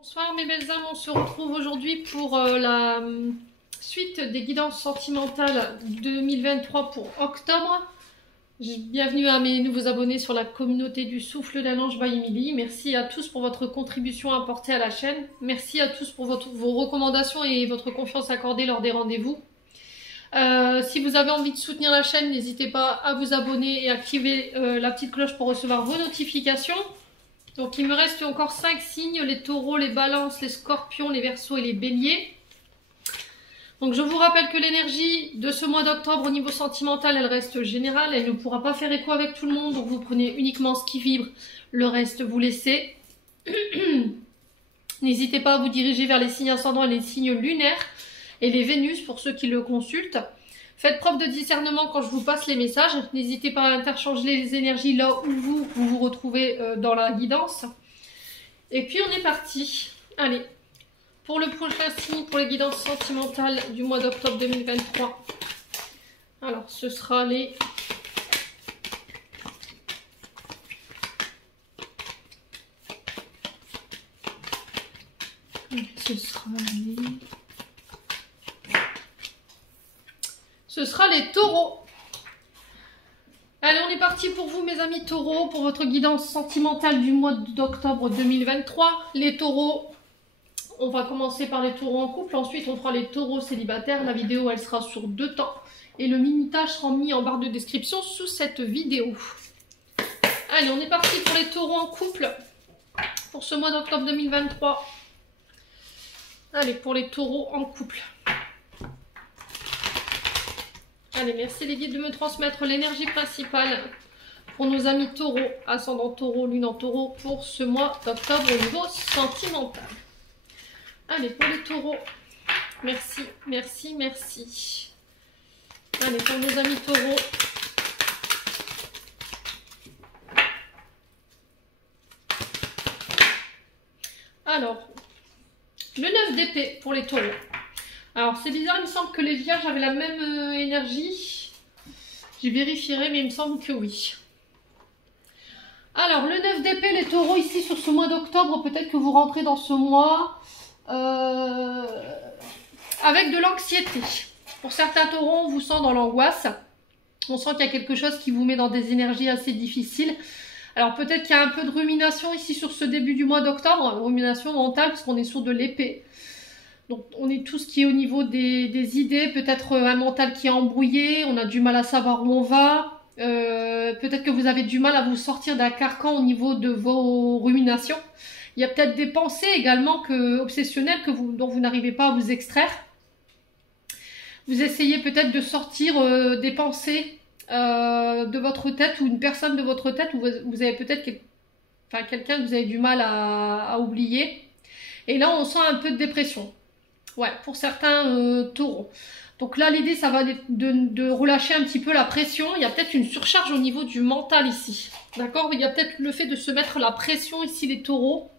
Bonsoir mes belles âmes, on se retrouve aujourd'hui pour la suite des guidances sentimentales 2023 pour octobre. Bienvenue à mes nouveaux abonnés sur la communauté du souffle d'un ange by Emily. Merci à tous pour votre contribution apportée à la chaîne. Merci à tous pour vos recommandations et votre confiance accordée lors des rendez-vous. Si vous avez envie de soutenir la chaîne, n'hésitez pas à vous abonner et activer la petite cloche pour recevoir vos notifications. Donc il me reste encore 5 signes, les taureaux, les balances, les scorpions, les verseaux et les béliers. Donc je vous rappelle que l'énergie de ce mois d'octobre au niveau sentimental, elle reste générale, elle ne pourra pas faire écho avec tout le monde, donc vous prenez uniquement ce qui vibre, le reste vous laissez. N'hésitez pas à vous diriger vers les signes ascendants et les signes lunaires et les Vénus pour ceux qui le consultent. Faites preuve de discernement quand je vous passe les messages. N'hésitez pas à interchanger les énergies là où vous vous retrouvez dans la guidance. Et puis on est parti. Allez, pour le prochain signe, pour les guidances sentimentales du mois d'octobre 2023. Alors, ce sera les... Ce sera les taureaux. Allez, on est parti pour vous, mes amis taureaux, pour votre guidance sentimentale du mois d'octobre 2023. Les taureaux, on va commencer par les taureaux en couple. Ensuite, on fera les taureaux célibataires. La vidéo, elle sera sur 2 temps. Et le minutage sera mis en barre de description sous cette vidéo. Allez, on est parti pour les taureaux en couple pour ce mois d'octobre 2023. Allez, pour les taureaux en couple. Allez, merci les guides de me transmettre l'énergie principale pour nos amis taureaux, ascendant taureau, lune en taureau, pour ce mois d'octobre au niveau sentimental. Allez, pour les taureaux, merci, merci, merci. Allez, pour nos amis taureaux. Alors, le 9 d'épée pour les taureaux. Alors, c'est bizarre, il me semble que les vierges avaient la même énergie. J'y vérifierai, mais il me semble que oui. Alors, le 9 d'épée, les taureaux, ici, sur ce mois d'octobre, peut-être que vous rentrez dans ce mois avec de l'anxiété. Pour certains taureaux, on vous sent dans l'angoisse. On sent qu'il y a quelque chose qui vous met dans des énergies assez difficiles. Alors, peut-être qu'il y a un peu de rumination ici sur ce début du mois d'octobre. Rumination mentale, parce qu'on est sur de l'épée. Donc on est tout ce qui est au niveau des idées, peut-être un mental qui est embrouillé, on a du mal à savoir où on va, peut-être que vous avez du mal à vous sortir d'un carcan au niveau de vos ruminations. Il y a peut-être des pensées également obsessionnelles dont vous n'arrivez pas à vous extraire. Vous essayez peut-être de sortir des pensées de votre tête ou une personne de votre tête où vous avez peut-être quelqu'un que vous avez du mal à oublier. Et là on sent un peu de dépression. Ouais, pour certains taureaux. Donc là, l'idée, ça va être de relâcher un petit peu la pression. Il y a peut-être une surcharge au niveau du mental ici. D'accord? Il y a peut-être le fait de se mettre la pression ici, les taureaux.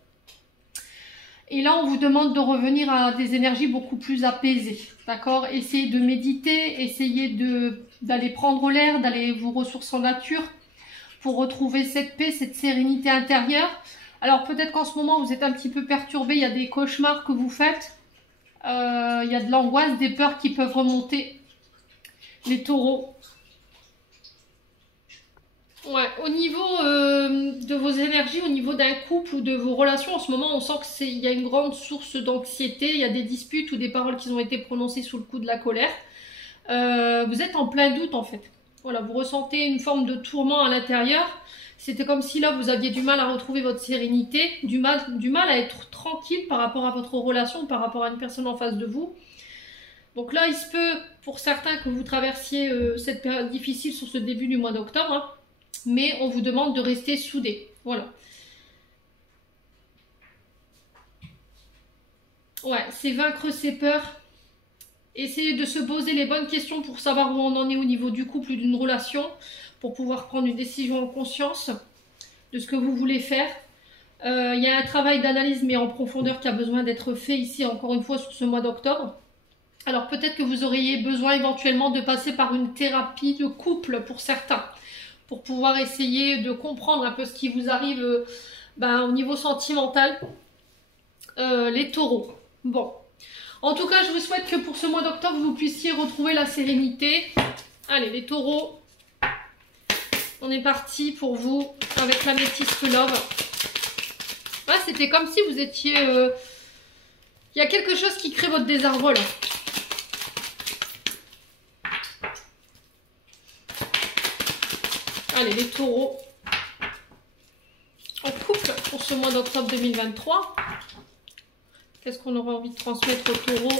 Et là, on vous demande de revenir à des énergies beaucoup plus apaisées. D'accord? Essayez de méditer, essayez d'aller prendre l'air, d'aller vous ressourcer en nature pour retrouver cette paix, cette sérénité intérieure. Alors peut-être qu'en ce moment, vous êtes un petit peu perturbé. Il y a des cauchemars que vous faites. Il y a de l'angoisse, des peurs qui peuvent remonter. Les taureaux. Ouais, au niveau de vos énergies, au niveau d'un couple ou de vos relations, en ce moment, on sent qu'il y a une grande source d'anxiété. Il y a des disputes ou des paroles qui ont été prononcées sous le coup de la colère. Vous êtes en plein doute, en fait. Voilà, vous ressentez une forme de tourment à l'intérieur. C'était comme si là, vous aviez du mal à retrouver votre sérénité, du mal à être tranquille par rapport à votre relation, par rapport à une personne en face de vous. Donc là, il se peut, pour certains, que vous traversiez cette période difficile sur ce début du mois d'octobre. Hein, mais on vous demande de rester soudés. Voilà. Ouais, c'est vaincre ses peurs. Essayez de se poser les bonnes questions pour savoir où on en est au niveau du couple ou d'une relation, pour pouvoir prendre une décision en conscience de ce que vous voulez faire. Il y a un travail d'analyse mais en profondeur qui a besoin d'être fait ici encore une fois sur ce mois d'octobre. Alors peut-être que vous auriez besoin éventuellement de passer par une thérapie de couple pour certains, pour pouvoir essayer de comprendre un peu ce qui vous arrive au niveau sentimental. les taureaux. Bon, en tout cas, je vous souhaite que pour ce mois d'octobre, vous puissiez retrouver la sérénité. Allez, les taureaux, on est parti pour vous avec l'améthyste love. Ouais, c'était comme si vous étiez... Il y a quelque chose qui crée votre désarroi là. Allez, les taureaux. En couple pour ce mois d'octobre 2023. Qu'est-ce qu'on aurait envie de transmettre aux taureaux?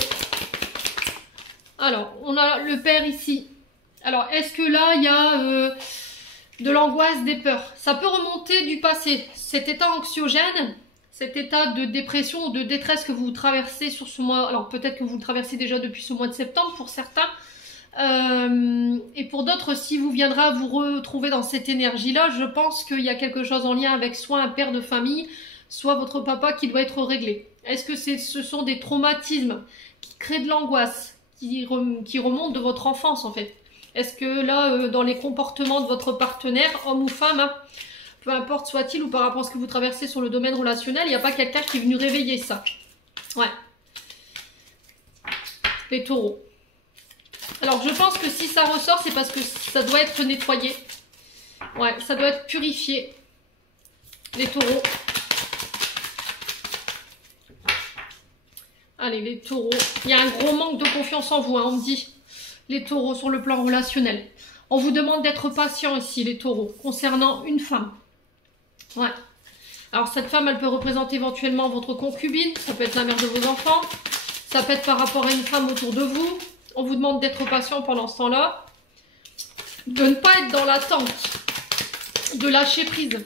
Alors, on a le père ici. Alors, est-ce que là, il y a de l'angoisse, des peurs? Ça peut remonter du passé. Cet état anxiogène, cet état de dépression ou de détresse que vous traversez sur ce mois. Alors, peut-être que vous le traversez déjà depuis ce mois de septembre pour certains. Et pour d'autres, si vous viendrez à vous retrouver dans cette énergie-là, je pense qu'il y a quelque chose en lien avec soit un père de famille, soit votre papa qui doit être réglé. Est-ce que ce sont des traumatismes qui créent de l'angoisse, qui remontent de votre enfance en fait? Est-ce que là, dans les comportements de votre partenaire, homme ou femme, hein, peu importe soit-il, ou par rapport à ce que vous traversez sur le domaine relationnel, il n'y a pas quelqu'un qui est venu réveiller ça? Ouais. Les taureaux. Alors, je pense que si ça ressort, c'est parce que ça doit être nettoyé. Ouais, ça doit être purifié. Les taureaux. Allez, les taureaux. Il y a un gros manque de confiance en vous, hein, on me dit. Les taureaux sur le plan relationnel. On vous demande d'être patient ici, les taureaux, concernant une femme. Ouais. Alors, cette femme, elle peut représenter éventuellement votre concubine. Ça peut être la mère de vos enfants. Ça peut être par rapport à une femme autour de vous. On vous demande d'être patient pendant ce temps-là. De ne pas être dans l'attente. De lâcher prise.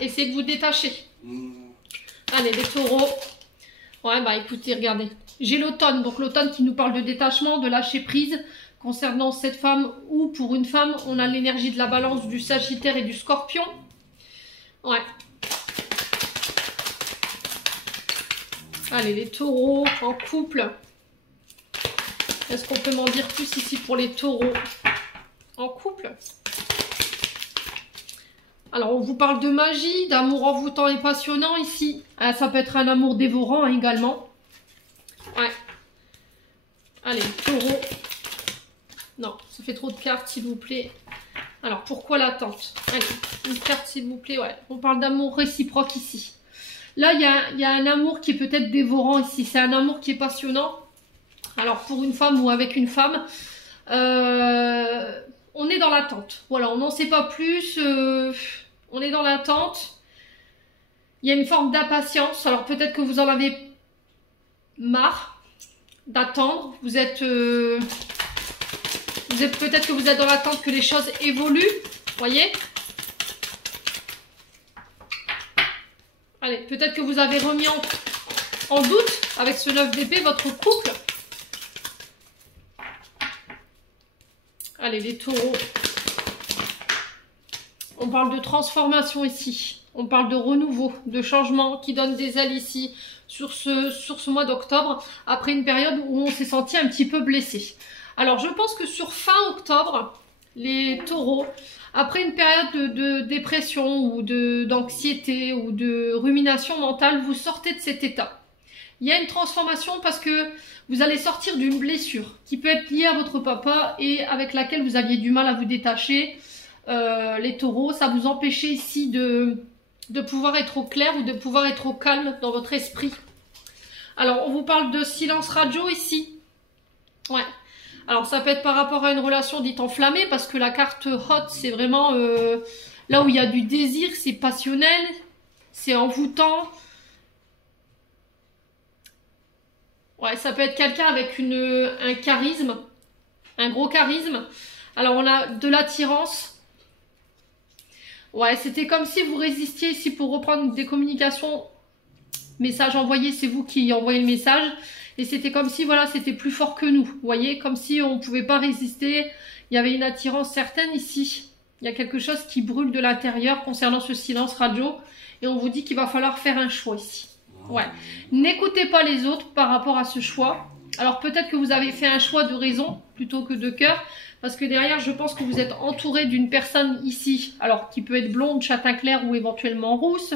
Essayez de vous détacher. Allez, les taureaux. Ouais, bah écoutez, regardez. J'ai l'automne. Donc l'automne qui nous parle de détachement, de lâcher prise. Concernant cette femme ou pour une femme, on a l'énergie de la balance, du sagittaire et du scorpion. Ouais. Allez, les taureaux en couple. Est-ce qu'on peut m'en dire plus ici pour les taureaux en couple? Alors, on vous parle de magie, d'amour envoûtant et passionnant ici. Ah, ça peut être un amour dévorant hein, également. Ouais. Allez, taureau. Non, ça fait trop de cartes, s'il vous plaît. Alors, pourquoi l'attente? Allez, une carte, s'il vous plaît. Ouais, on parle d'amour réciproque ici. Là, il y a un amour qui est peut-être dévorant ici. C'est un amour qui est passionnant. Alors, pour une femme ou avec une femme, on est dans l'attente. Voilà, on n'en sait pas plus. On est dans l'attente. Il y a une forme d'impatience. Alors, peut-être que vous en avez marre d'attendre. Peut-être que vous êtes dans l'attente que les choses évoluent. Voyez? Allez, peut-être que vous avez remis en doute avec ce 9 d'épée votre couple. Allez, les taureaux. On parle de transformation ici. On parle de renouveau, de changement qui donne des ailes ici sur ce mois d'octobre, après une période où on s'est senti un petit peu blessé. Alors, je pense que sur fin octobre, les taureaux, après une période de dépression ou d'anxiété ou de rumination mentale, vous sortez de cet état. Il y a une transformation parce que vous allez sortir d'une blessure qui peut être liée à votre papa et avec laquelle vous aviez du mal à vous détacher. Les taureaux, ça vous empêchait ici de pouvoir être au clair ou de pouvoir être au calme dans votre esprit. Alors, on vous parle de silence radio ici. Ouais. Alors, ça peut être par rapport à une relation dite enflammée parce que la carte hot, c'est vraiment là où il y a du désir, c'est passionnel, c'est envoûtant. Ouais, ça peut être quelqu'un avec un charisme, un gros charisme. Alors, on a de l'attirance. Ouais, c'était comme si vous résistiez ici pour reprendre des communications. Message envoyé, c'est vous qui envoyez le message. Et c'était comme si, voilà, c'était plus fort que nous. Vous voyez, comme si on ne pouvait pas résister. Il y avait une attirance certaine ici. Il y a quelque chose qui brûle de l'intérieur concernant ce silence radio. Et on vous dit qu'il va falloir faire un choix ici. Ouais. N'écoutez pas les autres par rapport à ce choix. Alors peut-être que vous avez fait un choix de raison plutôt que de cœur. Parce que derrière, je pense que vous êtes entouré d'une personne ici. Alors, qui peut être blonde, châtain clair ou éventuellement rousse.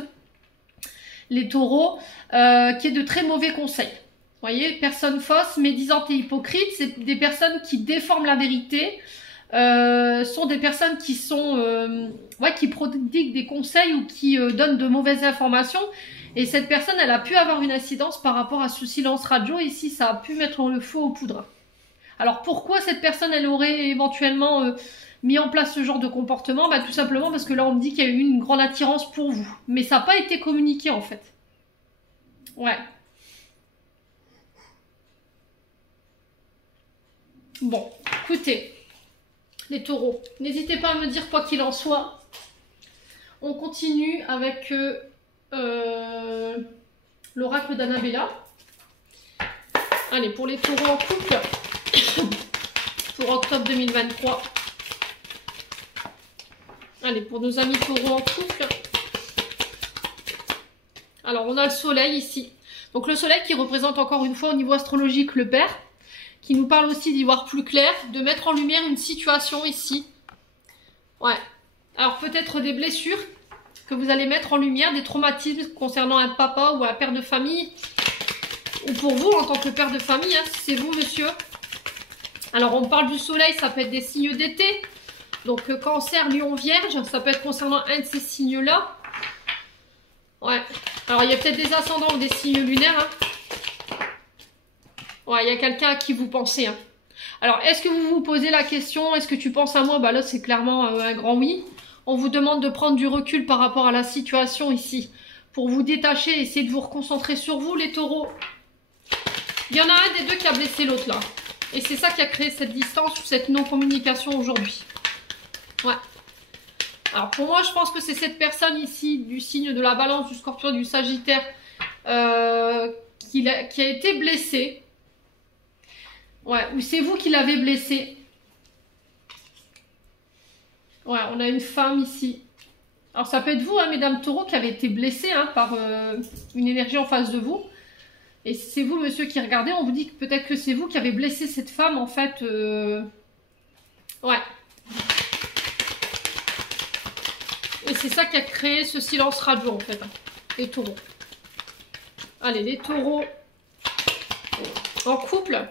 les taureaux, qui est de très mauvais conseils. Vous voyez, personnes fausses, médisantes et hypocrites, c'est des personnes qui déforment la vérité, sont des personnes qui sont, qui prodiguent des conseils ou qui donnent de mauvaises informations. Et cette personne, elle a pu avoir une incidence par rapport à ce silence radio. Ici, ça a pu mettre le feu aux poudres. Alors, pourquoi cette personne, elle aurait éventuellement mis en place ce genre de comportement? Bah, tout simplement parce que là, on me dit qu'il y a eu une grande attirance pour vous. Mais ça n'a pas été communiqué, en fait. Ouais. Bon, écoutez, les taureaux, n'hésitez pas à me dire quoi qu'il en soit. On continue avec l'oracle d'Annabella. Allez, pour les taureaux en couple, pour octobre 2023. Allez, pour nos amis taureaux en couple. Alors, on a le soleil ici. Donc, le soleil qui représente encore une fois au niveau astrologique le père, qui nous parle aussi d'y voir plus clair, de mettre en lumière une situation ici. Ouais. Alors, peut-être des blessures que vous allez mettre en lumière, des traumatismes concernant un papa ou un père de famille, ou pour vous en tant que père de famille, hein, si c'est vous, monsieur. Alors, on parle du soleil, ça peut être des signes d'été. Donc, cancer, lion, vierge, ça peut être concernant un de ces signes-là. Ouais. Alors, il y a peut-être des ascendants ou des signes lunaires. Hein. Ouais, il y a quelqu'un à qui vous pensez. Hein. Alors, est-ce que vous vous posez la question, est-ce que tu penses à moi? Bah là, c'est clairement un grand oui. On vous demande de prendre du recul par rapport à la situation ici. Pour vous détacher, essayer de vous reconcentrer sur vous, les taureaux. Il y en a un des deux qui a blessé l'autre, là. Et c'est ça qui a créé cette distance ou cette non-communication aujourd'hui. Ouais. Alors, pour moi, je pense que c'est cette personne ici, du signe de la balance, du scorpion, du sagittaire, qui a été blessée. Ouais, ou c'est vous qui l'avez blessé. Ouais, on a une femme ici. Alors, ça peut être vous, hein, mesdames taureaux, qui avez été blessées hein, par une énergie en face de vous. Et si c'est vous, monsieur, qui regardez, on vous dit que peut-être que c'est vous qui avez blessé cette femme, en fait. Ouais. Et c'est ça qui a créé ce silence radio, en fait. Hein, les taureaux. Allez, les taureaux en couple.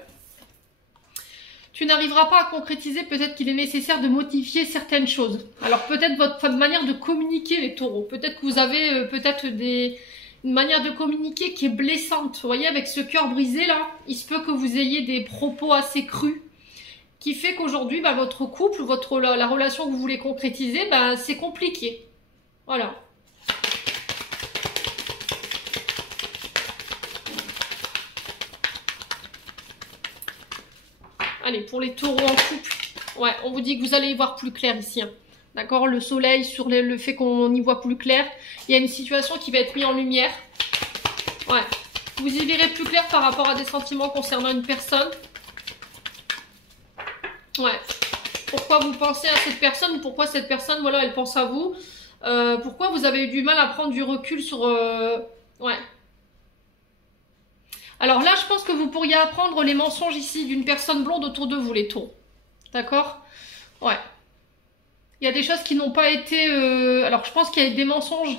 Tu n'arriveras pas à concrétiser, peut-être qu'il est nécessaire de modifier certaines choses. Alors peut-être votre manière de communiquer, les taureaux. Peut-être que vous avez une manière de communiquer qui est blessante. Vous voyez, avec ce cœur brisé là, il se peut que vous ayez des propos assez crus. Qui fait qu'aujourd'hui, bah, votre couple, la relation que vous voulez concrétiser, bah, c'est compliqué. Voilà. Allez, pour les taureaux en couple, ouais, on vous dit que vous allez y voir plus clair ici. Hein. D'accord, le soleil sur le fait qu'on y voit plus clair. Il y a une situation qui va être mise en lumière. Ouais, vous y verrez plus clair par rapport à des sentiments concernant une personne. Ouais, pourquoi vous pensez à cette personne, pourquoi cette personne, voilà, elle pense à vous. Pourquoi vous avez eu du mal à prendre du recul sur... Ouais. Alors là, je pense que vous pourriez apprendre les mensonges ici d'une personne blonde autour de vous, les taureaux. D'accord? Ouais. Il y a des choses qui n'ont pas été... Alors, je pense qu'il y a des mensonges.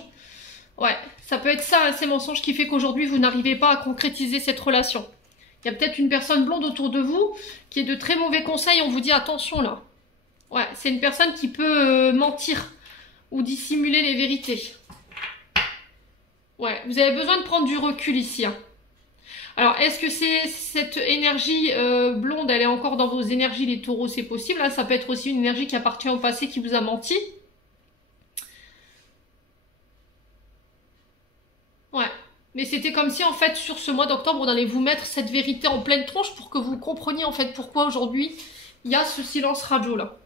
Ouais, ça peut être ça, hein, ces mensonges qui fait qu'aujourd'hui, vous n'arrivez pas à concrétiser cette relation. Il y a peut-être une personne blonde autour de vous qui est de très mauvais conseils. On vous dit attention là. Ouais, c'est une personne qui peut mentir ou dissimuler les vérités. Ouais, vous avez besoin de prendre du recul ici. Hein. Alors, est-ce que c'est cette énergie blonde, elle est encore dans vos énergies, les taureaux, c'est possible. Là, ça peut être aussi une énergie qui appartient au passé, qui vous a menti. Ouais. Mais c'était comme si, en fait, sur ce mois d'octobre, on allait vous mettre cette vérité en pleine tronche pour que vous compreniez, en fait, pourquoi aujourd'hui, il y a ce silence radio, là.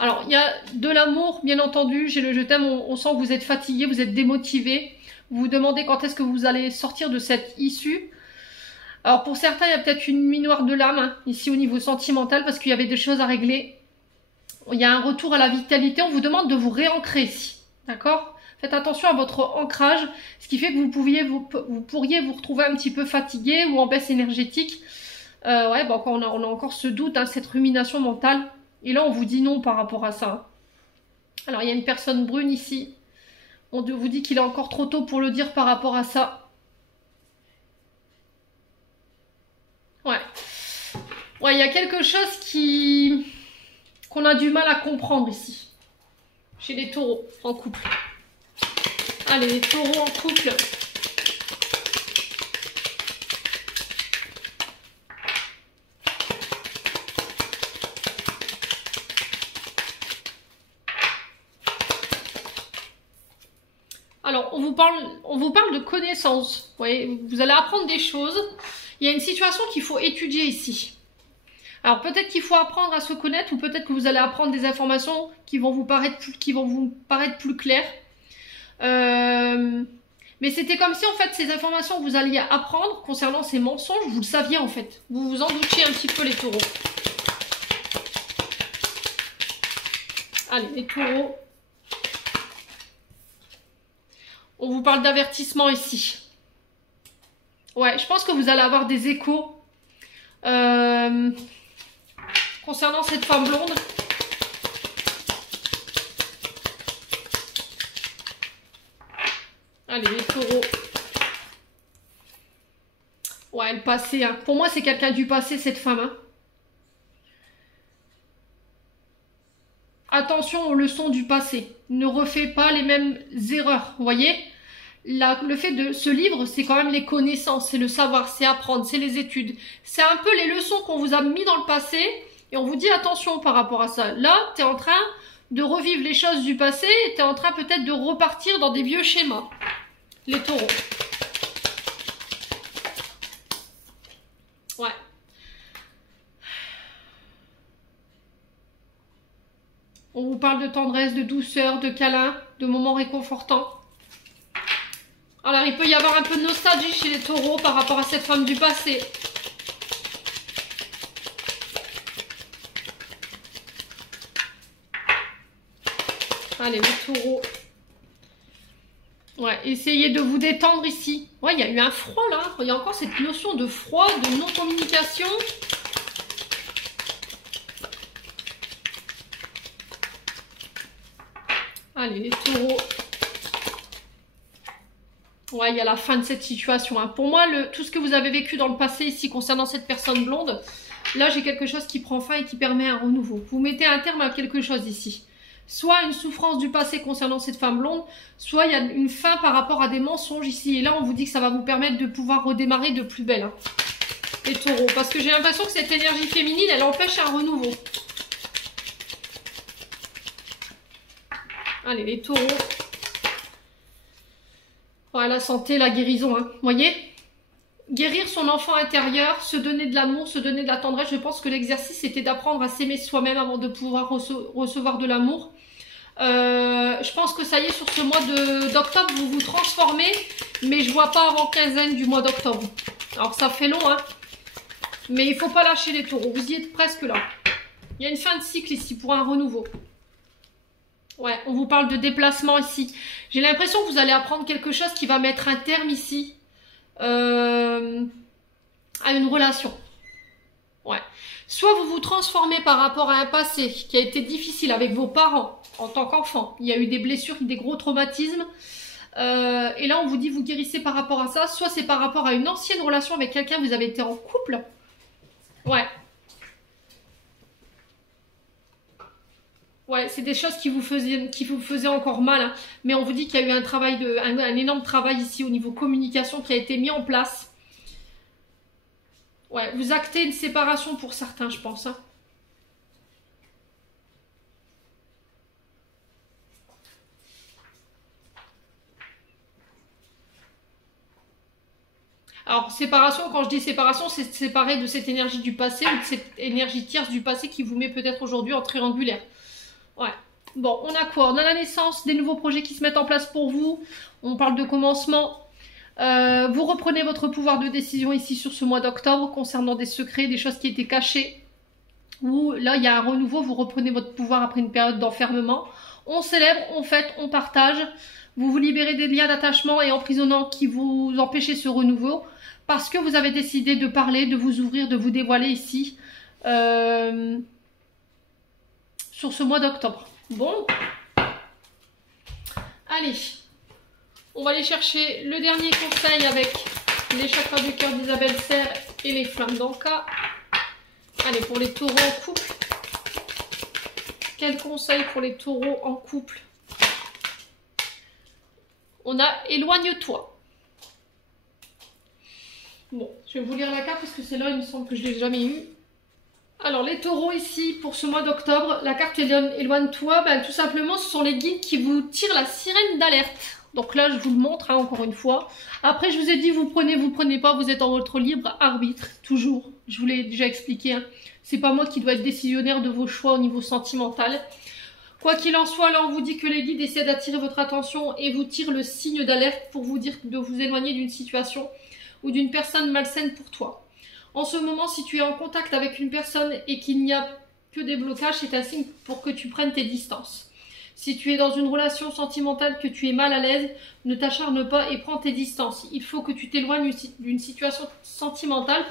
Alors, il y a de l'amour, bien entendu. J'ai le je t'aime, on sent que vous êtes fatigué, vous êtes démotivé. Vous vous demandez quand est-ce que vous allez sortir de cette issue. Alors, pour certains, il y a peut-être une nuit noire de l'âme, hein, ici, au niveau sentimental, parce qu'il y avait des choses à régler. Il y a un retour à la vitalité. On vous demande de vous réancrer ici. D'accord ? Faites attention à votre ancrage, ce qui fait que vous pourriez vous retrouver un petit peu fatigué ou en baisse énergétique. Ouais, bon, on a encore ce doute, hein, cette rumination mentale. Et là, on vous dit non par rapport à ça. Alors, il y a une personne brune ici. On vous dit qu'il est encore trop tôt pour le dire par rapport à ça. Ouais. Ouais, il y a quelque chose qu'on a du mal à comprendre ici. Chez les taureaux en couple. Allez, les taureaux en couple. Alors, on vous parle de connaissances. Vous voyez, vous allez apprendre des choses. Il y a une situation qu'il faut étudier ici. Alors, peut-être qu'il faut apprendre à se connaître ou peut-être que vous allez apprendre des informations qui vont vous paraître plus claires. Mais c'était comme si, en fait, ces informations que vous alliez apprendre concernant ces mensonges, vous le saviez, en fait. Vous vous en doutiez un petit peu, les taureaux. Allez, les taureaux. On vous parle d'avertissement ici. Ouais, je pense que vous allez avoir des échos concernant cette femme blonde. Allez, les taureaux. Ouais, le passé. Hein. Pour moi, c'est quelqu'un du passé, cette femme. Hein. Attention aux leçons du passé. Ne refais pas les mêmes erreurs. Vous voyez, le fait de ce livre, c'est quand même les connaissances, c'est le savoir, c'est apprendre, c'est les études. C'est un peu les leçons qu'on vous a mis dans le passé et on vous dit attention par rapport à ça. Là, tu es en train de revivre les choses du passé et tu es en train peut-être de repartir dans des vieux schémas. Les taureaux. Ouais. On vous parle de tendresse, de douceur, de câlin, de moments réconfortants. Alors, il peut y avoir un peu de nostalgie chez les taureaux par rapport à cette femme du passé. Allez, les taureaux. Ouais, essayez de vous détendre ici. Ouais, il y a eu un froid là. Il y a encore cette notion de froid, de non-communication. Allez, les taureaux. Ouais, il y a la fin de cette situation. Hein. Pour moi, tout ce que vous avez vécu dans le passé ici concernant cette personne blonde, là, j'ai quelque chose qui prend fin et qui permet un renouveau. Vous mettez un terme à quelque chose ici. Soit une souffrance du passé concernant cette femme blonde, soit il y a une fin par rapport à des mensonges ici. Et là, on vous dit que ça va vous permettre de pouvoir redémarrer de plus belle. Hein. Les taureaux. Parce que j'ai l'impression que cette énergie féminine, elle empêche un renouveau. Allez, les taureaux. Ouais, la santé, la guérison, hein. Vous voyez? Guérir son enfant intérieur, se donner de l'amour, se donner de la tendresse. Je pense que l'exercice, c'était d'apprendre à s'aimer soi-même avant de pouvoir recevoir de l'amour. Je pense que ça y est, sur ce mois d'octobre, vous vous transformez, mais je vois pas avant quinzaine du mois d'octobre. Alors, ça fait long, hein. Mais il faut pas lâcher les taureaux. Vous y êtes presque là. Il y a une fin de cycle ici pour un renouveau. Ouais, on vous parle de déplacement ici. J'ai l'impression que vous allez apprendre quelque chose qui va mettre un terme ici à une relation. Ouais. Soit vous vous transformez par rapport à un passé qui a été difficile avec vos parents en tant qu'enfant. Il y a eu des blessures, des gros traumatismes. Et là, on vous dit vous guérissez par rapport à ça. Soit c'est par rapport à une ancienne relation avec quelqu'un, vous avez été en couple. Ouais. Ouais, c'est des choses qui vous faisaient encore mal, hein. Mais on vous dit qu'il y a eu un énorme travail ici au niveau communication qui a été mis en place. Ouais, vous actez une séparation pour certains, je pense. Hein. Alors, séparation, quand je dis séparation, c'est se séparer de cette énergie du passé ou de cette énergie tierce du passé qui vous met peut-être aujourd'hui en triangulaire. Ouais. Bon, on a quoi? On a la naissance, des nouveaux projets qui se mettent en place pour vous. On parle de commencement. Vous reprenez votre pouvoir de décision ici sur ce mois d'octobre concernant des secrets, des choses qui étaient cachées. Ou là, il y a un renouveau, vous reprenez votre pouvoir après une période d'enfermement. On célèbre, on fête, on partage. Vous vous libérez des liens d'attachement et emprisonnants qui vous empêchaient ce renouveau. Parce que vous avez décidé de parler, de vous ouvrir, de vous dévoiler ici. Sur ce mois d'octobre. Bon. Allez. On va aller chercher le dernier conseil avec les chakras du cœur d'Isabelle Serre et les flammes d'Anka. Allez, pour les taureaux en couple. Quel conseil pour les taureaux en couple? On a éloigne-toi. Bon, je vais vous lire la carte parce que celle-là, il me semble que je ne l'ai jamais eue. Alors, les taureaux ici, pour ce mois d'octobre, la carte éloigne-toi, ben, tout simplement, ce sont les guides qui vous tirent la sirène d'alerte. Donc là, je vous le montre, hein, encore une fois. Après, je vous ai dit, vous prenez pas, vous êtes en votre libre arbitre, toujours. Je vous l'ai déjà expliqué, hein. C'est pas moi qui dois être décisionnaire de vos choix au niveau sentimental. Quoi qu'il en soit, là, on vous dit que les guides essaient d'attirer votre attention et vous tirent le signe d'alerte pour vous dire de vous éloigner d'une situation ou d'une personne malsaine pour toi. En ce moment, si tu es en contact avec une personne et qu'il n'y a que des blocages, c'est un signe pour que tu prennes tes distances. Si tu es dans une relation sentimentale, que tu es mal à l'aise, ne t'acharne pas et prends tes distances. Il faut que tu t'éloignes d'une situation sentimentale,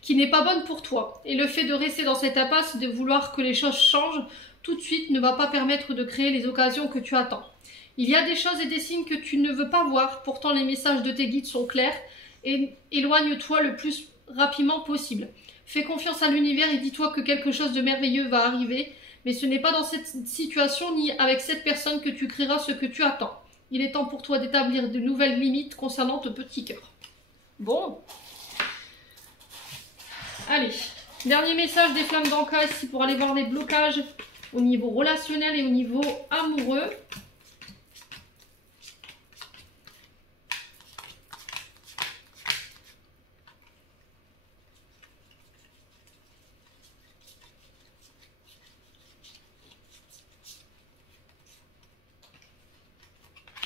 qui n'est pas bonne pour toi. Et le fait de rester dans cette impasse, de vouloir que les choses changent tout de suite, ne va pas permettre de créer les occasions que tu attends. Il y a des choses et des signes que tu ne veux pas voir, pourtant les messages de tes guides sont clairs, et éloigne-toi le plus rapidement possible. Fais confiance à l'univers et dis-toi que quelque chose de merveilleux va arriver, mais ce n'est pas dans cette situation ni avec cette personne que tu créeras ce que tu attends. Il est temps pour toi d'établir de nouvelles limites concernant ton petit cœur. Bon. Allez, dernier message des flammes d'Anka ici pour aller voir les blocages au niveau relationnel et au niveau amoureux.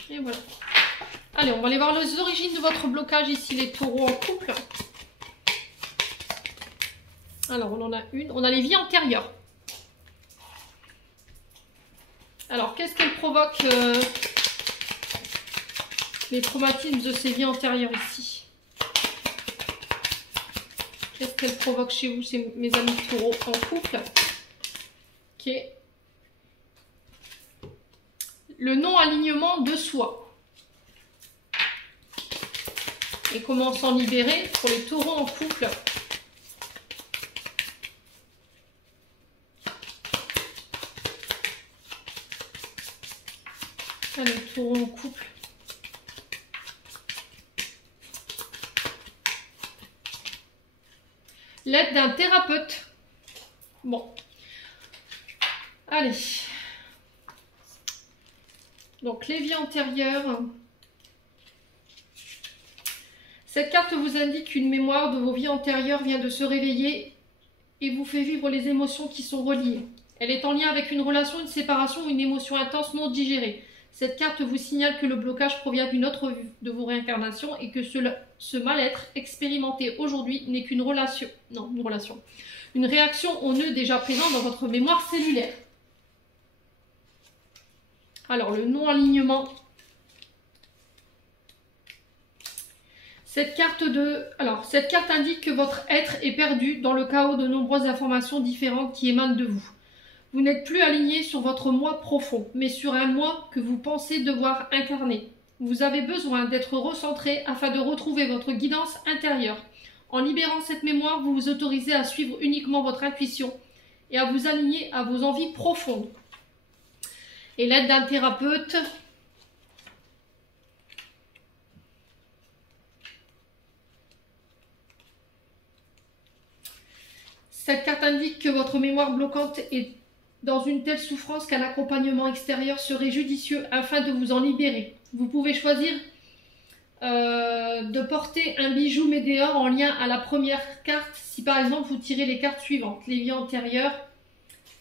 Et voilà. Allez, on va aller voir les origines de votre blocage ici, les taureaux en couple. Alors, on en a une. On a les vies antérieures. Alors, qu'est-ce qu'elles provoquent les traumatismes de ces vies antérieures ici? Qu'est-ce qu'elles provoquent chez vous, mes amis taureaux en couple? Ok. Le non-alignement de soi. Et comment s'en libérer pour les taureaux en couple? Allez, taureaux en couple. L'aide d'un thérapeute. Bon. Allez. Donc, les vies antérieures. Cette carte vous indique qu'une mémoire de vos vies antérieures vient de se réveiller et vous fait vivre les émotions qui sont reliées. Elle est en lien avec une relation, une séparation ou une émotion intense non digérée. Cette carte vous signale que le blocage provient d'une autre de vos réincarnations et que ce mal-être expérimenté aujourd'hui n'est qu'une relation. Non, une relation. Une réaction au nœud déjà présent dans votre mémoire cellulaire. Alors, le non-alignement. Cette carte indique que votre être est perdu dans le chaos de nombreuses informations différentes qui émanent de vous. Vous n'êtes plus aligné sur votre moi profond, mais sur un moi que vous pensez devoir incarner. Vous avez besoin d'être recentré afin de retrouver votre guidance intérieure. En libérant cette mémoire, vous vous autorisez à suivre uniquement votre intuition et à vous aligner à vos envies profondes. Et l'aide d'un thérapeute. Cette carte indique que votre mémoire bloquante est dans une telle souffrance qu'un accompagnement extérieur serait judicieux afin de vous en libérer. Vous pouvez choisir de porter un bijou météore en lien à la première carte si par exemple vous tirez les cartes suivantes. Les vies antérieures,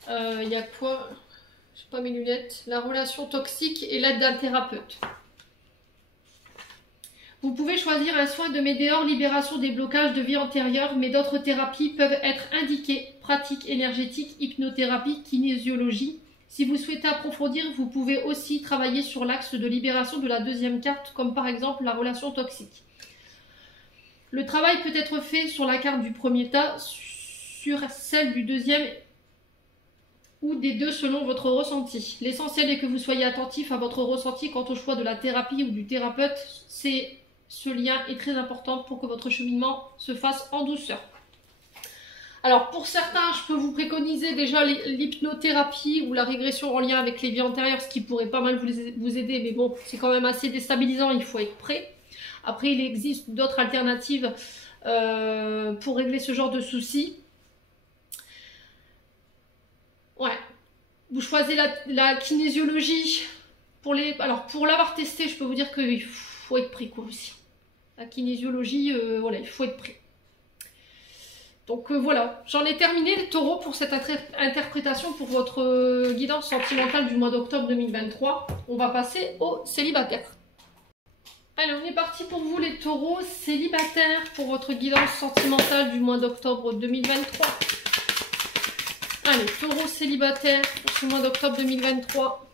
il y a quoi? Je n'ai pas mes lunettes. La relation toxique et l'aide d'un thérapeute. Vous pouvez choisir un soin de météore, libération des blocages de vie antérieure, mais d'autres thérapies peuvent être indiquées, pratiques énergétiques, hypnothérapie, kinésiologie. Si vous souhaitez approfondir, vous pouvez aussi travailler sur l'axe de libération de la deuxième carte, comme par exemple la relation toxique. Le travail peut être fait sur la carte du premier tas, sur celle du deuxième ou des deux selon votre ressenti. L'essentiel est que vous soyez attentif à votre ressenti quant au choix de la thérapie ou du thérapeute. Ce lien est très important pour que votre cheminement se fasse en douceur. Alors pour certains, je peux vous préconiser déjà l'hypnothérapie ou la régression en lien avec les vies antérieures, ce qui pourrait pas mal vous aider, mais bon, c'est quand même assez déstabilisant, il faut être prêt. Après, il existe d'autres alternatives pour régler ce genre de soucis. Ouais, vous choisissez la kinésiologie. Alors pour l'avoir testé, je peux vous dire qu'il faut être prêt quoi aussi. La kinésiologie, voilà, il faut être prêt. Donc voilà, j'en ai terminé les taureaux pour cette interprétation pour votre guidance sentimentale du mois d'octobre 2023. On va passer aux célibataires. Allez, on est parti pour vous les taureaux célibataires pour votre guidance sentimentale du mois d'octobre 2023. Allez, taureaux célibataires pour ce mois d'octobre 2023.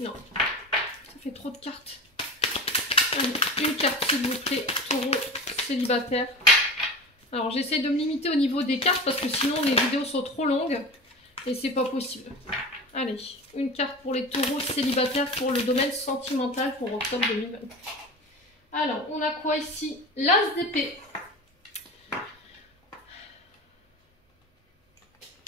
Non, ça fait trop de cartes. Allez, une carte s'il vous plaît, taureaux célibataires. Alors j'essaie de me limiter au niveau des cartes parce que sinon les vidéos sont trop longues et c'est pas possible. Allez, une carte pour les taureaux célibataires pour le domaine sentimental pour octobre 2023. Alors, on a quoi ici? L'as d'épée.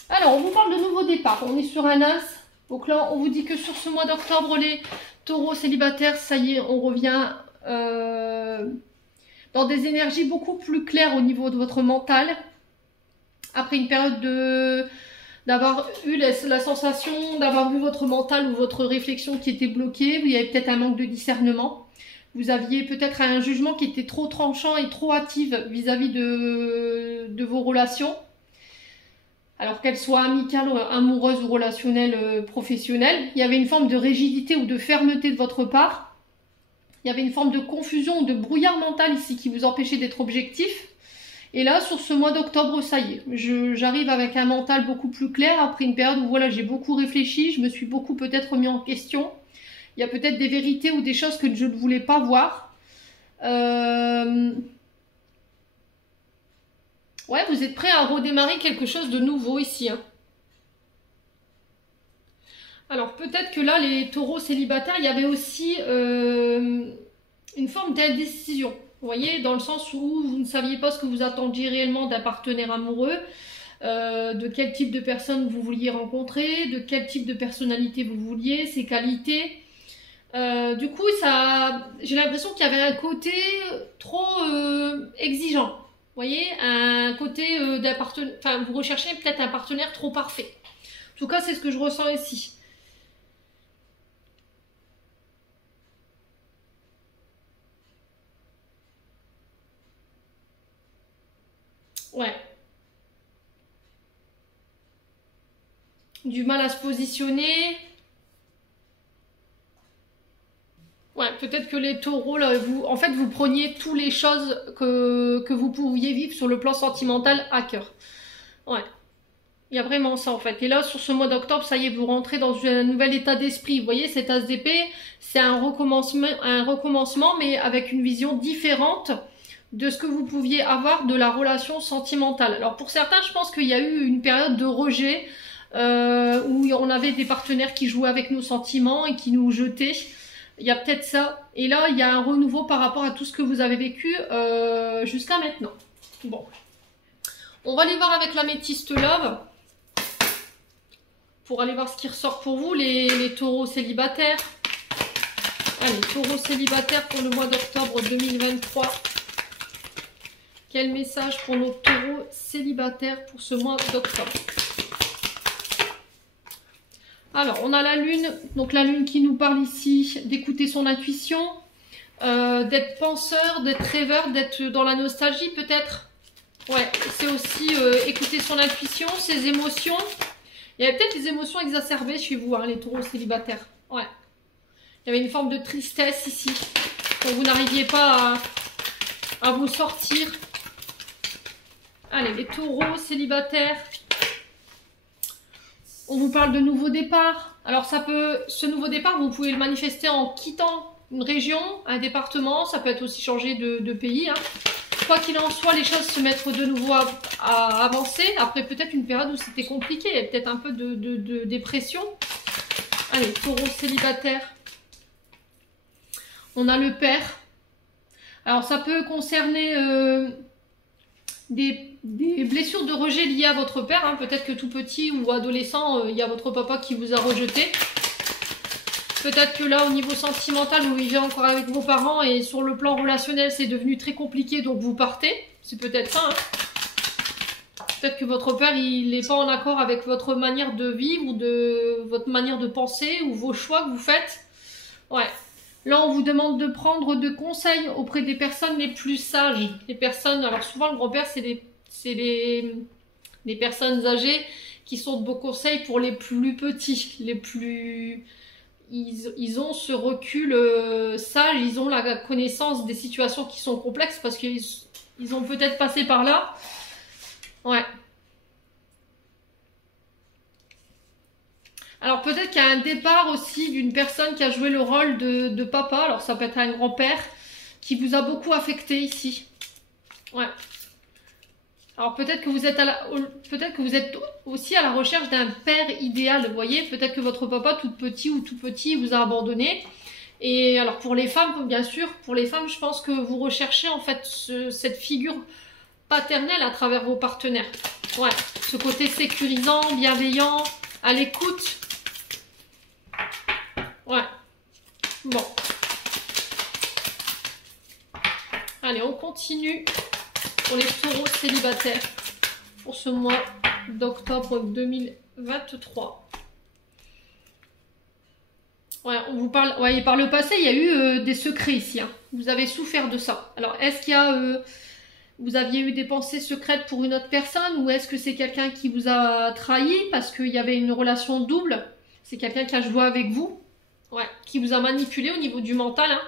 Alors, on vous parle de nouveau départ. On est sur un as. Donc là, on vous dit que sur ce mois d'octobre, les taureaux célibataires, ça y est, on revient dans des énergies beaucoup plus claires au niveau de votre mental. Après une période d'avoir eu la sensation d'avoir vu votre mental ou votre réflexion qui était bloquée, il y avait peut-être un manque de discernement. Vous aviez peut-être un jugement qui était trop tranchant et trop hâtif vis-à-vis de vos relations. Alors qu'elles soient amicales, amoureuses ou relationnelles, professionnelles. Il y avait une forme de rigidité ou de fermeté de votre part. Il y avait une forme de confusion ou de brouillard mental ici qui vous empêchait d'être objectif. Et là, sur ce mois d'octobre, ça y est, j'arrive avec un mental beaucoup plus clair après une période où voilà, j'ai beaucoup réfléchi, je me suis beaucoup peut-être remis en question. Il y a peut-être des vérités ou des choses que je ne voulais pas voir. Ouais, vous êtes prêts à redémarrer quelque chose de nouveau ici. Hein. Alors peut-être que là, les taureaux célibataires, il y avait aussi une forme d'indécision. Vous voyez, dans le sens où vous ne saviez pas ce que vous attendiez réellement d'un partenaire amoureux, de quel type de personne vous vouliez rencontrer, de quel type de personnalité vous vouliez, ses qualités. Du coup, j'ai l'impression qu'il y avait un côté trop exigeant. Vous voyez, un côté d'un partenaire, enfin, vous recherchez peut-être un partenaire trop parfait. En tout cas, c'est ce que je ressens ici. Ouais. Du mal à se positionner. Ouais, peut-être que les taureaux, là, en fait, vous preniez toutes les choses que vous pouviez vivre sur le plan sentimental à cœur. Ouais. Il y a vraiment ça, en fait. Et là, sur ce mois d'octobre, ça y est, vous rentrez dans un nouvel état d'esprit. Vous voyez, cet as d'épée, c'est un recommencement, mais avec une vision différente de ce que vous pouviez avoir de la relation sentimentale. Alors pour certains, je pense qu'il y a eu une période de rejet où on avait des partenaires qui jouaient avec nos sentiments et qui nous jetaient. Il y a peut-être ça. Et là, il y a un renouveau par rapport à tout ce que vous avez vécu jusqu'à maintenant. Bon. On va aller voir avec l'améthyste love pour aller voir ce qui ressort pour vous, les taureaux célibataires. Allez, taureaux célibataires pour le mois d'octobre 2023. Quel message pour nos taureaux célibataires pour ce mois d'octobre? Alors, on a la lune. Donc, la lune qui nous parle ici d'écouter son intuition, d'être penseur, d'être rêveur, d'être dans la nostalgie peut-être. Ouais, c'est aussi écouter son intuition, ses émotions. Il y avait peut-être les émotions exacerbées chez vous, hein, les taureaux célibataires. Ouais. Il y avait une forme de tristesse ici. Quand vous n'arriviez pas à vous sortir. Allez, les taureaux célibataires. On vous parle de nouveau départ. Alors ce nouveau départ, vous pouvez le manifester en quittant une région, un département. Ça peut être aussi changer de pays. Hein. quoi qu'il en soit, les choses se mettent de nouveau à avancer. Après peut-être une période où c'était compliqué, il y a peut-être un peu de dépression. Allez, taureau célibataire. On a le père. Alors ça peut concerner des blessures de rejet liées à votre père. Hein. Peut-être que tout petit ou adolescent, il y a votre papa qui vous a rejeté. Peut-être que là, au niveau sentimental, vous vivez encore avec vos parents et sur le plan relationnel, c'est devenu très compliqué, donc vous partez. C'est peut-être ça. Hein. Peut-être que votre père, il n'est pas en accord avec votre manière de vivre ou de votre manière de penser ou vos choix que vous faites. Ouais. Là, on vous demande de prendre de conseils auprès des personnes les plus sages. Les personnes, alors souvent le grand-père, c'est les personnes âgées qui sont de beaux conseils pour les plus petits, les plus... Ils ont ce recul sage, ils ont la connaissance des situations qui sont complexes parce qu'ils ont peut-être passé par là. Ouais. Alors peut-être qu'il y a un départ aussi d'une personne qui a joué le rôle de papa. Alors ça peut être un grand-père qui vous a beaucoup affecté ici. Ouais. Alors peut-être que vous êtes aussi à la recherche d'un père idéal. Vous voyez, peut-être que votre papa tout petit vous a abandonné. Et alors pour les femmes, bien sûr, pour les femmes, je pense que vous recherchez en fait cette figure paternelle à travers vos partenaires. Ouais, ce côté sécurisant, bienveillant, à l'écoute. Ouais. Bon. Allez, on continue pour les taureaux célibataires pour ce mois d'octobre 2023. Ouais, on vous parle. Ouais, et par le passé, il y a eu des secrets ici. Hein. Vous avez souffert de ça. Alors, est-ce qu'il y a vous aviez eu des pensées secrètes pour une autre personne ou est-ce que c'est quelqu'un qui vous a trahi parce qu'il y avait une relation double? C'est quelqu'un qui a joué avec vous, ouais, qui vous a manipulé au niveau du mental. Hein.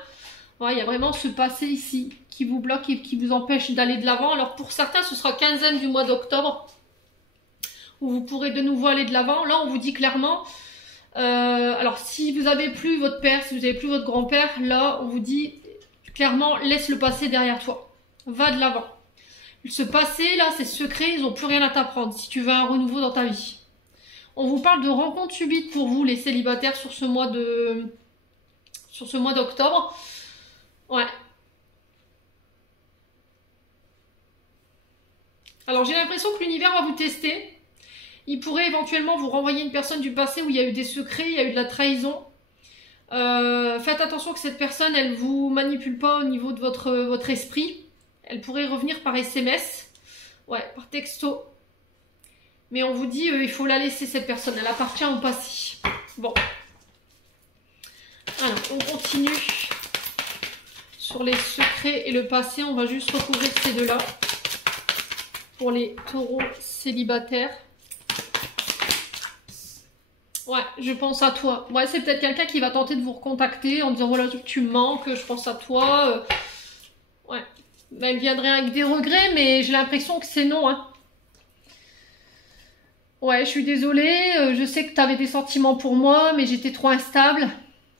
Ouais, il y a vraiment ce passé ici qui vous bloque et qui vous empêche d'aller de l'avant. Alors pour certains, ce sera quinzaine du mois d'octobre où vous pourrez de nouveau aller de l'avant. Là, on vous dit clairement, alors si vous n'avez plus votre père, si vous n'avez plus votre grand-père, là, on vous dit clairement, laisse le passé derrière toi. Va de l'avant. Ce passé, là, ces secrets, ils n'ont plus rien à t'apprendre si tu veux un renouveau dans ta vie. On vous parle de rencontres subites pour vous, les célibataires, sur ce mois d'octobre. Ouais. Alors, j'ai l'impression que l'univers va vous tester. Il pourrait éventuellement vous renvoyer une personne du passé où il y a eu des secrets, il y a eu de la trahison. Faites attention que cette personne, elle vous manipule pas au niveau de votre esprit. Elle pourrait revenir par SMS, ouais, par texto. Mais on vous dit, il faut la laisser, cette personne. Elle appartient au passé. Bon. Alors, on continue sur les secrets et le passé. On va juste recouvrir ces deux-là. Pour les taureaux célibataires. Ouais, je pense à toi. Ouais, c'est peut-être quelqu'un qui va tenter de vous recontacter en disant, voilà, tu me manques, je pense à toi. Ouais. Ben, elle viendrait avec des regrets, mais j'ai l'impression que c'est non. Hein. Ouais, je suis désolée. Je sais que tu avais des sentiments pour moi, mais j'étais trop instable.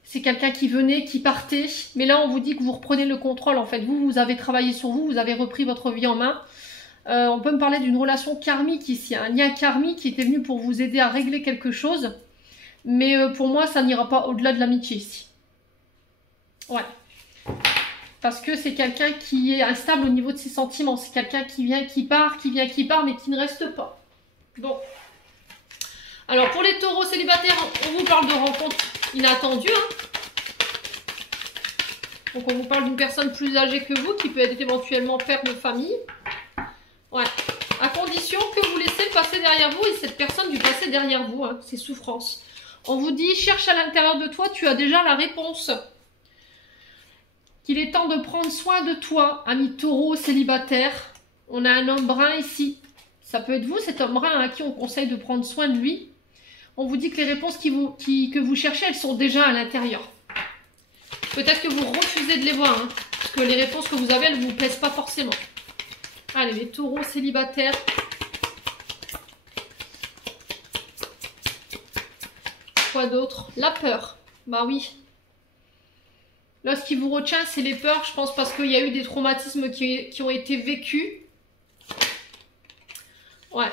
C'est quelqu'un qui venait, qui partait. Mais là, on vous dit que vous reprenez le contrôle. En fait, vous avez travaillé sur vous, vous avez repris votre vie en main. On peut me parler d'une relation karmique ici. Un lien karmique qui était venu pour vous aider à régler quelque chose. Mais pour moi, ça n'ira pas au-delà de l'amitié ici. Ouais. Parce que c'est quelqu'un qui est instable au niveau de ses sentiments. C'est quelqu'un qui vient, qui part, mais qui ne reste pas. Bon. Alors, pour les taureaux célibataires, on vous parle de rencontres inattendues. Hein. Donc, on vous parle d'une personne plus âgée que vous, qui peut être éventuellement père de famille. Ouais. À condition que vous laissez le passé derrière vous et cette personne du passé derrière vous, hein, ses souffrances. On vous dit, cherche à l'intérieur de toi, tu as déjà la réponse. Qu'il est temps de prendre soin de toi, ami taureau célibataire. On a un homme brun ici. Ça peut être vous, cet homme brun à qui on conseille de prendre soin de lui. On vous dit que les réponses que vous cherchez, elles sont déjà à l'intérieur. Peut-être que vous refusez de les voir, hein, parce que les réponses que vous avez, elles ne vous plaisent pas forcément. Allez, les taureaux célibataires. Quoi d'autre? La peur. Bah oui. Là, ce qui vous retient, c'est les peurs, je pense, parce qu'il y a eu des traumatismes qui ont été vécus. Ouais.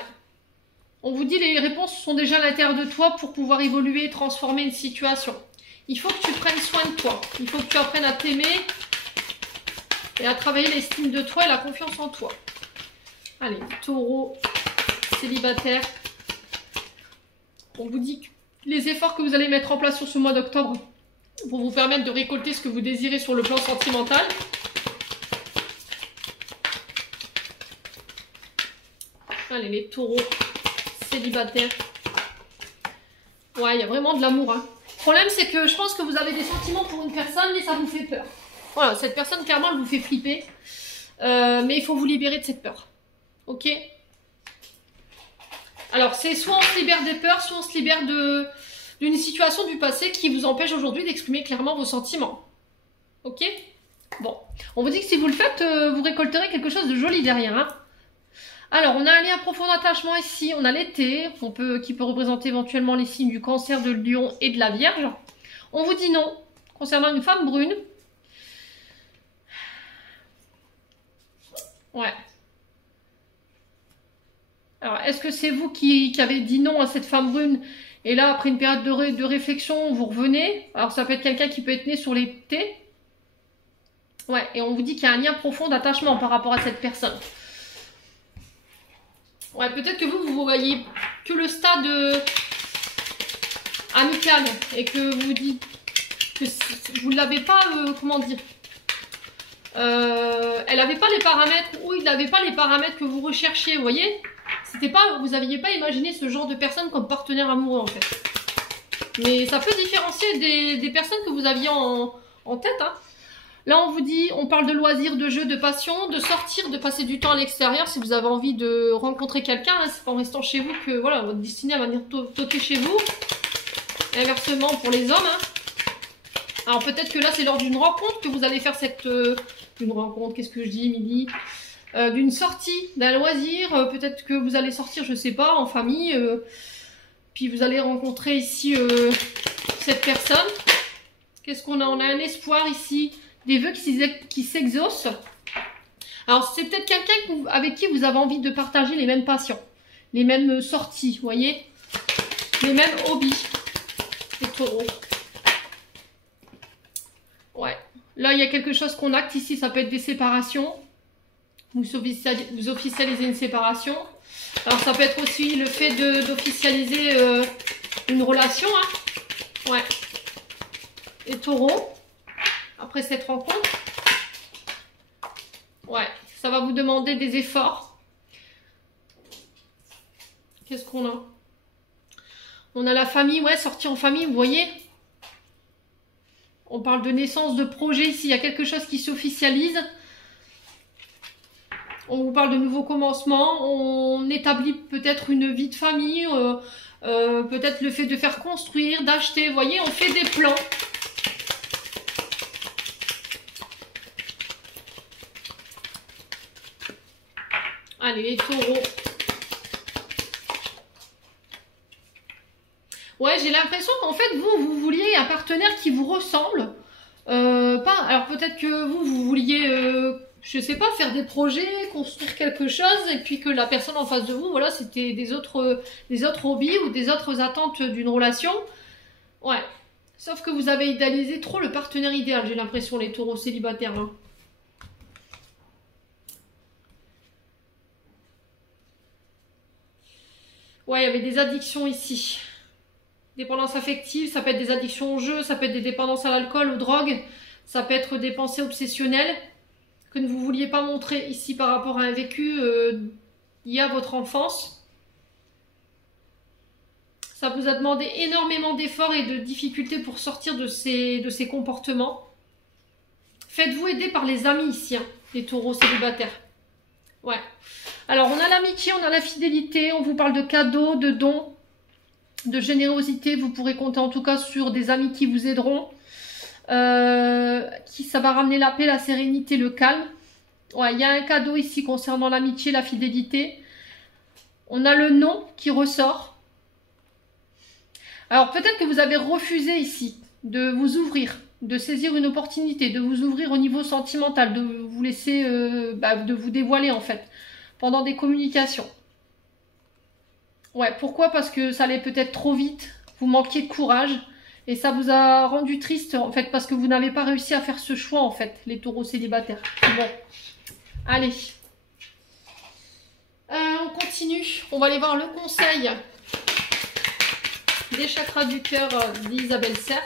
On vous dit les réponses sont déjà à l'intérieur de toi pour pouvoir évoluer et transformer une situation. Il faut que tu prennes soin de toi. Il faut que tu apprennes à t'aimer et à travailler l'estime de toi et la confiance en toi. Allez, taureau, célibataire. On vous dit que les efforts que vous allez mettre en place sur ce mois d'octobre vont vous permettre de récolter ce que vous désirez sur le plan sentimental. Allez, les taureaux célibataires. Ouais, il y a vraiment de l'amour. Hein. Le problème, c'est que je pense que vous avez des sentiments pour une personne, mais ça vous fait peur. Voilà, cette personne, clairement, elle vous fait flipper. Mais il faut vous libérer de cette peur. Ok? Alors, c'est soit on se libère des peurs, soit on se libère d'une situation du passé qui vous empêche aujourd'hui d'exprimer clairement vos sentiments. Ok? Bon. On vous dit que si vous le faites, vous récolterez quelque chose de joli derrière. Hein. Alors, on a un lien profond d'attachement ici. On a l'été, qui peut représenter éventuellement les signes du cancer, de lion et de la vierge. On vous dit non. Concernant une femme brune. Ouais. Alors, est-ce que c'est vous qui avez dit non à cette femme brune et là, après une période de réflexion, vous revenez? Alors, ça peut être quelqu'un qui peut être né sur l'été. Ouais, et on vous dit qu'il y a un lien profond d'attachement par rapport à cette personne. Ouais, peut-être que vous voyez que le stade amical et que vous dites que vous ne l'avez pas, comment dire, elle n'avait pas les paramètres ou il n'avait pas les paramètres que vous recherchiez, vous voyez? Vous n'aviez pas imaginé ce genre de personne comme partenaire amoureux en fait. Mais ça peut différencier des personnes que vous aviez en tête. Hein. Là, on vous dit, on parle de loisirs, de jeux, de passion, de sortir, de passer du temps à l'extérieur. Si vous avez envie de rencontrer quelqu'un, hein, c'est pas en restant chez vous que voilà, votre destinée va venir toquer chez vous. Et inversement pour les hommes. Hein. Alors peut-être que là, c'est lors d'une rencontre que vous allez faire une rencontre, qu'est-ce que je dis, Midi d'une sortie, d'un loisir. Peut-être que vous allez sortir, je sais pas, en famille. Puis vous allez rencontrer ici cette personne. Qu'est-ce qu'on a? On a un espoir ici. Des vœux qui s'exaucent. Alors, c'est peut-être quelqu'un avec qui vous avez envie de partager les mêmes passions, les mêmes sorties, vous voyez, les mêmes hobbies, les taureaux. Ouais. Là, il y a quelque chose qu'on acte ici, ça peut être des séparations. Vous officialisez une séparation. Alors, ça peut être aussi le fait d'officialiser une relation. Hein. Ouais. Les taureaux. Après cette rencontre, ouais, ça va vous demander des efforts. Qu'est-ce qu'on a? On a la famille, ouais, sortie en famille, vous voyez. On parle de naissance, de projet ici, il y a quelque chose qui s'officialise. On vous parle de nouveaux commencements, on établit peut-être une vie de famille, peut-être le fait de faire construire, d'acheter, vous voyez, on fait des plans. Allez, les taureaux. Ouais, j'ai l'impression qu'en fait, vous vouliez un partenaire qui vous ressemble. Alors peut-être que vous vouliez, je sais pas, faire des projets, construire quelque chose, et puis que la personne en face de vous, voilà, c'était des autres hobbies ou des autres attentes d'une relation. Ouais. Sauf que vous avez idéalisé trop le partenaire idéal, j'ai l'impression, les taureaux célibataires. Hein. Ouais, il y avait des addictions ici. Dépendance affective, ça peut être des addictions au jeu, ça peut être des dépendances à l'alcool, aux drogues, ça peut être des pensées obsessionnelles que ne vous vouliez pas montrer ici par rapport à un vécu lié à votre enfance. Ça vous a demandé énormément d'efforts et de difficultés pour sortir de ces comportements. Faites-vous aider par les amis ici, hein, les taureaux célibataires. Ouais. Alors, on a l'amitié, on a la fidélité, on vous parle de cadeaux, de dons, de générosité. Vous pourrez compter en tout cas sur des amis qui vous aideront. Ça va ramener la paix, la sérénité, le calme. Ouais, il y a un cadeau ici concernant l'amitié, la fidélité. On a le non qui ressort. Alors, peut-être que vous avez refusé ici de vous ouvrir de saisir une opportunité, de vous ouvrir au niveau sentimental, de vous laisser, de vous dévoiler en fait, pendant des communications. Ouais, pourquoi? Parce que ça allait peut-être trop vite, vous manquiez de courage, et ça vous a rendu triste en fait, parce que vous n'avez pas réussi à faire ce choix en fait, les taureaux célibataires. Bon, allez. On continue, on va aller voir le conseil des chakras du cœur d'Isabelle Serre.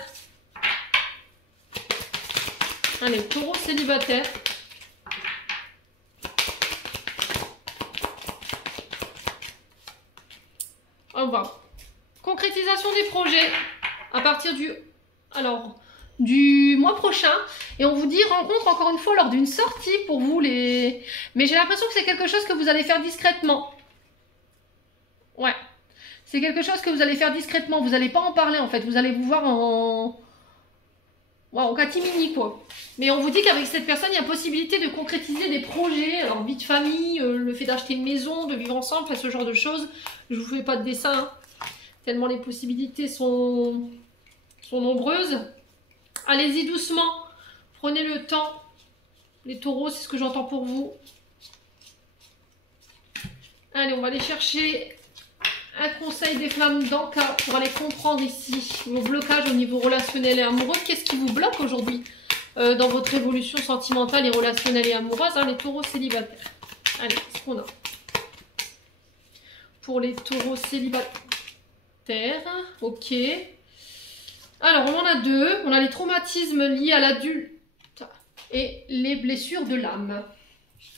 Allez, taureau célibataire. Au revoir. Concrétisation des projets à partir du mois prochain. Et on vous dit rencontre encore une fois lors d'une sortie pour vous les... Mais j'ai l'impression que c'est quelque chose que vous allez faire discrètement. Ouais. C'est quelque chose que vous allez faire discrètement. Vous n'allez pas en parler en fait. Vous allez vous voir en... Ouais, en catimini quoi. Mais on vous dit qu'avec cette personne, il y a possibilité de concrétiser des projets. Alors vie de famille, le fait d'acheter une maison, de vivre ensemble, enfin, ce genre de choses. Je vous fais pas de dessin, hein, tellement les possibilités sont nombreuses. Allez-y doucement, prenez le temps. Les taureaux, c'est ce que j'entends pour vous. Allez, on va aller chercher un conseil des flammes d'Anka pour aller comprendre ici vos blocages au niveau relationnel et amoureux. Qu'est-ce qui vous bloque aujourd'hui dans votre évolution sentimentale et relationnelle et amoureuse, hein, les taureaux célibataires. Allez, qu'est-ce qu'on a pour les taureaux célibataires? Ok. Alors, on en a deux. On a les traumatismes liés à l'adulte et les blessures de l'âme.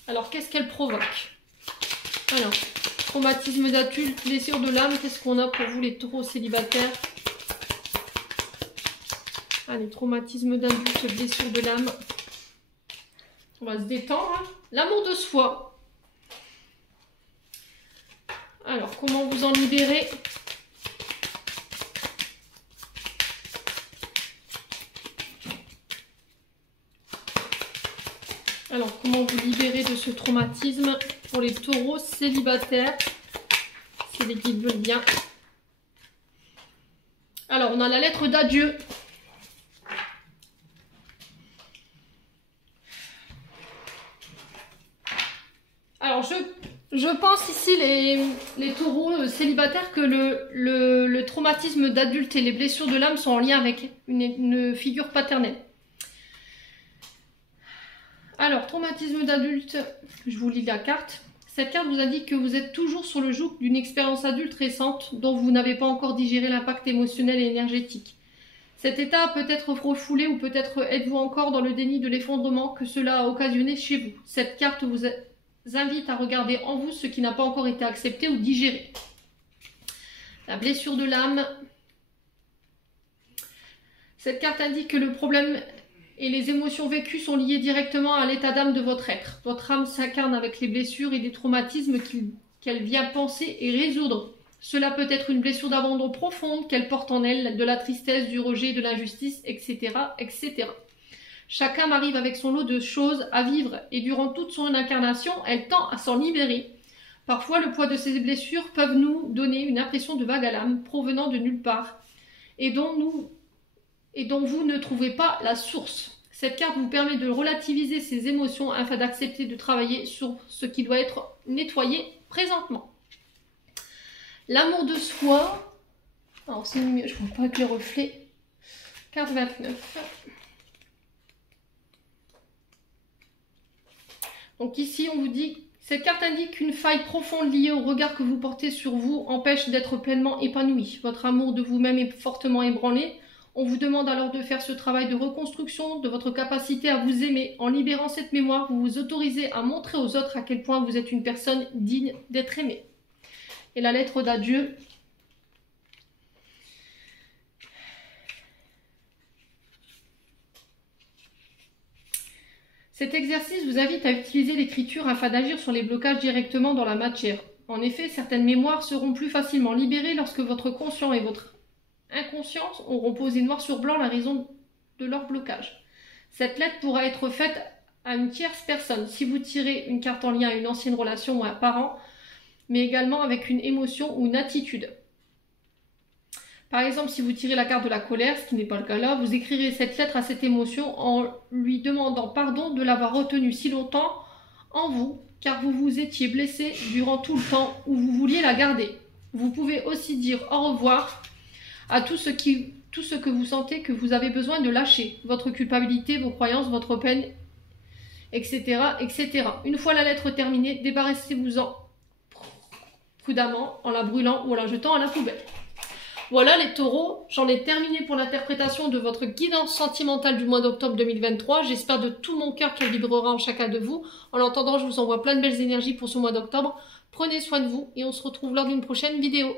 Alors, qu'est-ce qu'elles provoquent? Alors, traumatisme d'adulte, blessure de l'âme. Qu'est-ce qu'on a pour vous, les taureaux célibataires? Allez, traumatisme d'adulte, blessure de l'âme. On va se détendre. Hein. L'amour de soi. Alors, comment vous en libérer? Alors, comment vous libérer de ce traumatisme pour les taureaux célibataires? C'est les guides veulent bien. Alors, on a la lettre d'adieu. Alors, je pense ici, les taureaux célibataires, que le traumatisme d'adulte et les blessures de l'âme sont en lien avec une figure paternelle. Alors, traumatisme d'adulte, je vous lis la carte. Cette carte vous indique que vous êtes toujours sur le joug d'une expérience adulte récente dont vous n'avez pas encore digéré l'impact émotionnel et énergétique. Cet état peut être refoulé ou peut-être êtes-vous encore dans le déni de l'effondrement que cela a occasionné chez vous. Cette carte vous invite à regarder en vous ce qui n'a pas encore été accepté ou digéré. La blessure de l'âme. Cette carte indique que le problème et les émotions vécues sont liées directement à l'état d'âme de votre être. Votre âme s'incarne avec les blessures et les traumatismes qu'elle vient penser et résoudre. Cela peut être une blessure d'abandon profonde qu'elle porte en elle, de la tristesse, du rejet, de l'injustice, etc., etc. Chaque âme arrive avec son lot de choses à vivre et durant toute son incarnation, elle tend à s'en libérer. Parfois, le poids de ces blessures peuvent nous donner une impression de vague à l'âme provenant de nulle part et dont vous ne trouvez pas la source. Cette carte vous permet de relativiser ces émotions afin d'accepter de travailler sur ce qui doit être nettoyé présentement. L'amour de soi. Alors c'est mieux, je ne vois pas avec les reflets. Carte 29. Donc ici on vous dit, cette carte indique qu'une faille profonde liée au regard que vous portez sur vous empêche d'être pleinement épanoui. Votre amour de vous-même est fortement ébranlé. On vous demande alors de faire ce travail de reconstruction de votre capacité à vous aimer. En libérant cette mémoire, vous vous autorisez à montrer aux autres à quel point vous êtes une personne digne d'être aimée. Et la lettre d'adieu. Cet exercice vous invite à utiliser l'écriture afin d'agir sur les blocages directement dans la matière. En effet, certaines mémoires seront plus facilement libérées lorsque votre conscient et votre inconscience auront posé noir sur blanc la raison de leur blocage. Cette lettre pourra être faite à une tierce personne si vous tirez une carte en lien à une ancienne relation ou à un parent, mais également avec une émotion ou une attitude. Par exemple, si vous tirez la carte de la colère, ce qui n'est pas le cas là, vous écrirez cette lettre à cette émotion en lui demandant pardon de l'avoir retenue si longtemps en vous, car vous vous étiez blessé durant tout le temps où vous vouliez la garder. Vous pouvez aussi dire au revoir à tout ce que vous sentez que vous avez besoin de lâcher, votre culpabilité, vos croyances, votre peine, etc., etc. Une fois la lettre terminée, débarrassez-vous-en prudemment en la brûlant ou en la jetant à la poubelle. Voilà les taureaux, j'en ai terminé pour l'interprétation de votre guidance sentimentale du mois d'octobre 2023. J'espère de tout mon cœur qu'elle vibrera en chacun de vous. En attendant, je vous envoie plein de belles énergies pour ce mois d'octobre. Prenez soin de vous et on se retrouve lors d'une prochaine vidéo.